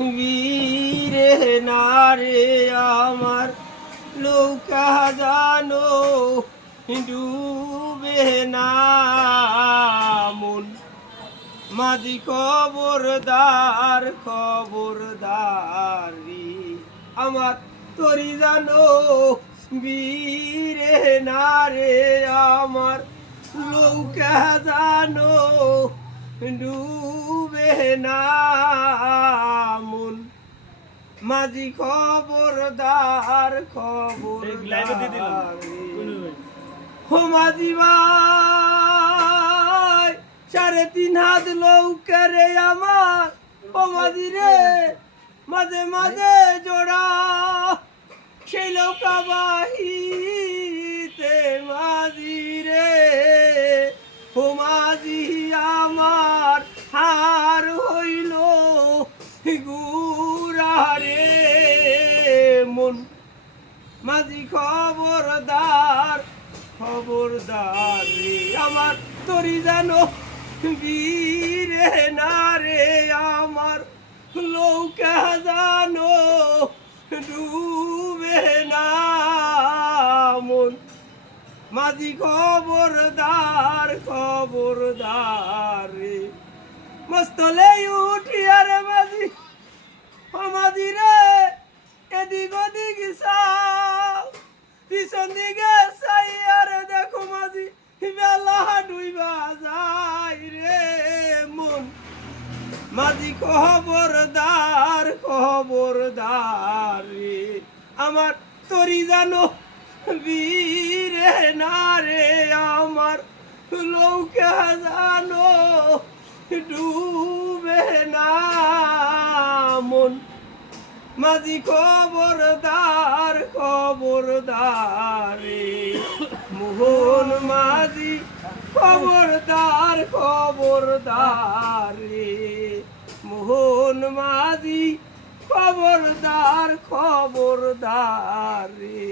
বীরে না রে আমার নৌকা জানো ডুবে না মন মাঝি খবরদার খবরদার রে আমার তরি জানো বীরে না রে আমার নৌকা জানো ডুবে না মন মাঝি খবরদার খবরদার ও মাঝি ভাই 3.5 হাত নৌকা রে আমার ও মাঝি রে মাঝে মাঝে জোড়া সেই নৌকা বাহিতে মাঝি রে ও মাঝি আমার হার হইল গুড়া রে মন মাঝি খবরদার খবরদার রে আমার তরি জানো বীরে না রে আমার নৌকা জানো ডুবে না মন মাঝি খবরদার খবরদার রে মস্তলে উঠিয়া রে মাঝি ও মাঝি রে এদিক ওদিক চাও পিছন দিকে চাই আর দেখো মাঝি বেলা ডুইবা যায় রে মন মাঝি খবরদার খবরদার রে আমার তরি জানো বীরে না রে আমার নৌকা জানো ডুবে না মন মাঝি খবরদার খবরদার রে মোহন মাঝি খবরদার খবরদার রে মোহন মাঝি খবরদার খবরদার রে।